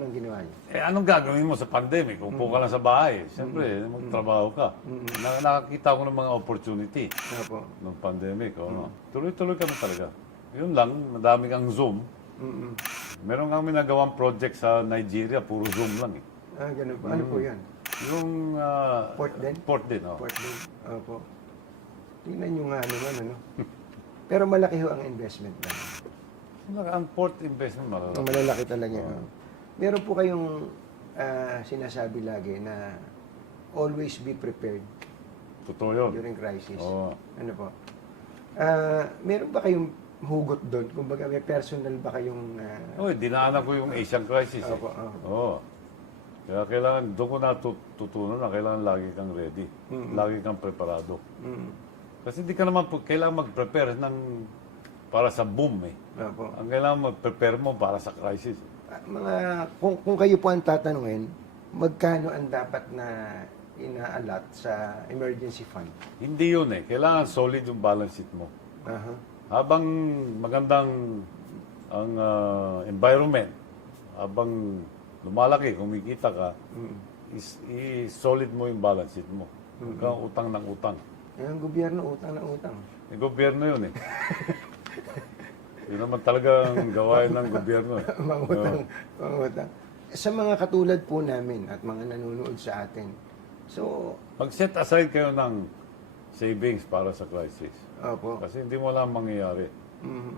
anong ginawa niyo? Anong gagawin mo sa pandemic? Upo ka lang sa bahay. Siyempre, magtrabaho ka. Nakakita ko ng mga opportunity Opo. ng pandemic. Tuloy-tuloy kami talaga. Yun lang, madami kang Zoom. Meron kami nagawang project sa Nigeria, puro Zoom lang eh. Ganun po. Ano po yan? Yung Port din? Port din, oh. Port din. Opo. Tingnan nyo nga naman, ano? Pero malaki ho ang investment na. Ang port investment malalaki. Malalaki talaga. Meron po kayong sinasabi lagi na always be prepared Totoo yun. during crisis. Oo. Ano po? Meron ba kayong hugot doon? Kumbaga may personal ba kayong... Dinaanan ko yung Asian crisis. Opo, Oo. Kaya kailangan, doon ko natutunan na kailangan lagi kang ready. Lagi kang preparado. Kasi hindi ka naman kailangan mag-prepare para sa boom eh. Opo. Ang kailangan mag-prepare mo para sa crisis. Kung kayo po ang tatanungin, magkano ang dapat na ina-allot sa emergency fund? Hindi yun eh. Kailangan solid yung balance sheet mo. Aha. Habang magandang ang environment, habang lumalaki, kumikita ka, i-solid mo yung balance sheet mo. Huwag kang utang ng utang. Ang gobyerno, utang na utang. Yung gobyerno yun eh. Yun naman talaga ang gawain ng gobyerno eh. Mangutang. Sa mga katulad po namin at mga nanonood sa atin, so, Mag-set aside kayo ng savings para sa crisis. opo. Kasi hindi mo alam mangyayari. Mhm.